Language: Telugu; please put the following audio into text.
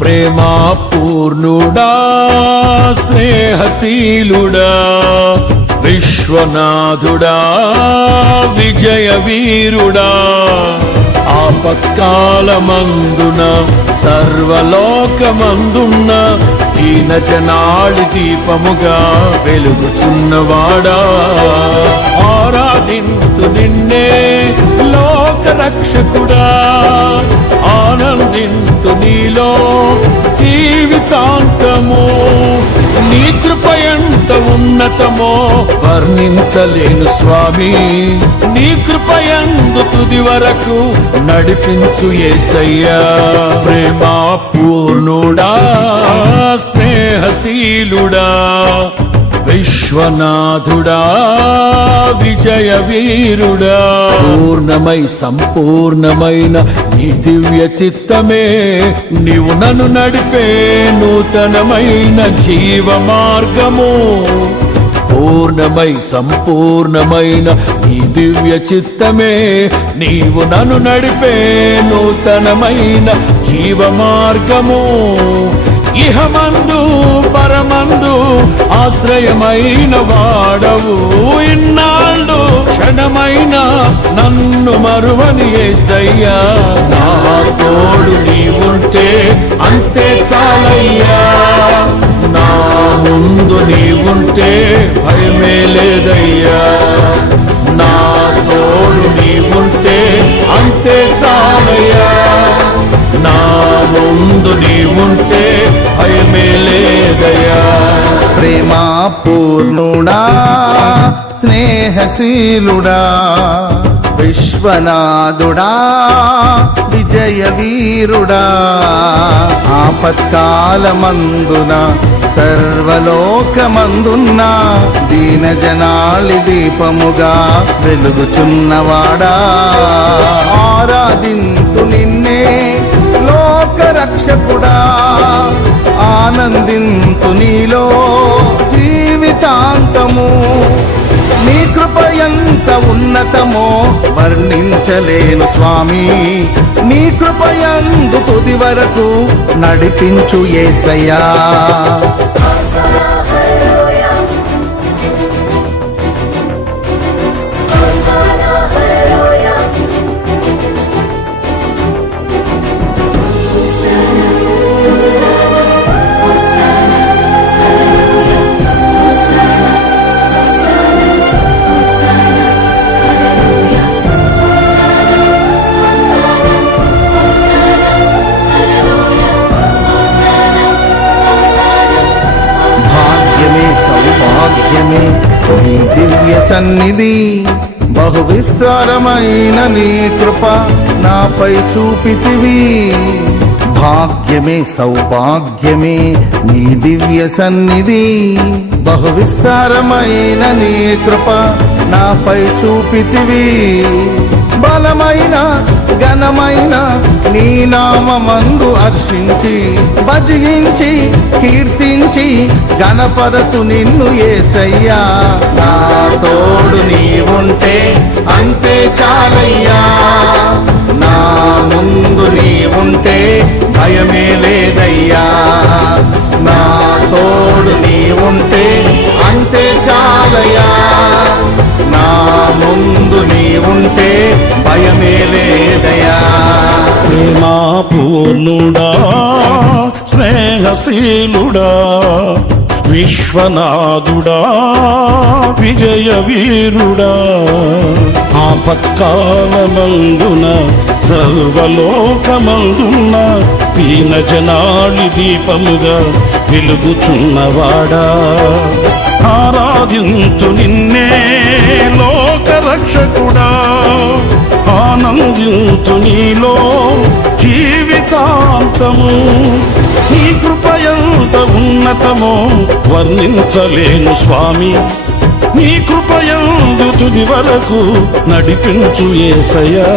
ప్రేమా పూర్ణుడా స్నేహశీలుడా విశ్వనాథుడా విజయ వీరుడా ఆపత్కాలమందున సర్వలోకమందున్న దీన జనాళి దీపముగా వెలుగుచున్నవాడా ఆరాధింతు నిన్నే లోక రక్షకుడా ఆనందింతు నీలో జీవితాంతము నీ కృప ఎంత ఉన్నతమో వర్ణించలేను స్వామి నీ కృప యందు తుది వరకు నడిపించు యేసయ్యా ప్రేమా పూర్ణుడా స్నేహశీలుడా విశ్వనాథుడా విజయ వీరుడా పూర్ణమై సంపూర్ణమైన నీ దివ్య చిత్తమే నీవు నన్ను నడిపే నూతనమైన జీవ మార్గము పూర్ణమై సంపూర్ణమైన నీ దివ్య చిత్తమే నీవు నన్ను నడిపే నూతనమైన జీవ మార్గము ఇహమందు పరమందు ఆశ్రయమైన వాడవు ఇన్నాళ్ళు క్షణమైన నన్ను మరువని యేసయ్యా నా తోడు నీవుంటే అంతే చాలయ్యా నా ముందు నీవుంటే భయమే లేదయ్యా నా తోడు నీవుంటే అంతే చాలయ్యా నా ముందు నీవుంటే భయమే లేదయ్యా ప్రేమా పూర్ణుడా స్నేహశీలుడా విశ్వనాథుడా విజయ వీరుడా ఆపత్కాలమందున సర్వలోకమందున్న దీన జనాళి దీపముగా వెలుగుచున్నవాడా ఆరాధింతు నిన్నే లోక రక్షకుడా ఆనందింతు నీలో జీవితాంతము నీ కృప ఎంత ఉన్నతమో వర్ణించలేను స్వామి నీ కృప యందు తుది వరకు నడిపించు యేసయ్యా సౌభాగ్యమే నీ దివ్య సన్నిధి బహు విస్తారమైన నీ కృప నాపై చూపితివి భాగ్యమే సౌభాగ్యమే నీ దివ్య సన్నిధి బహు విస్తారమైన నీ కృప నాపై చూపితివి బలమైన ఘనమైన నీ నామమందు హర్షించి భజించి కీర్తించి గణపరతు నిన్ను యేసయ్యా నా తోడు నీవుంటే అంతే చాలయ్యా నా ముందు నీవుంటే భయమే లేదయ్యా నా తోడు నీవుంటే అంతే చాలయ్యా నా ముందు నీవుంటే భయమే లేదయ్యా ప్రేమా పూర్ణుడా స్నేహశీలుడా విశ్వనాథుడా విజయ వీరుడా ఆపత్కాలమందున సర్వలోకమందున్న దీన జనాళి దీపముగా వెలుగుచున్నవాడా ఆరాధింతు నిన్నే లోక రక్షకుడా ఆనందింతు నీలో జీవితాంతము నీ కృప ఎంత ఉన్నతమో వర్ణించలేను స్వామి నీ కృప యందు తుది వరకు నడిపించు యేసయ్యా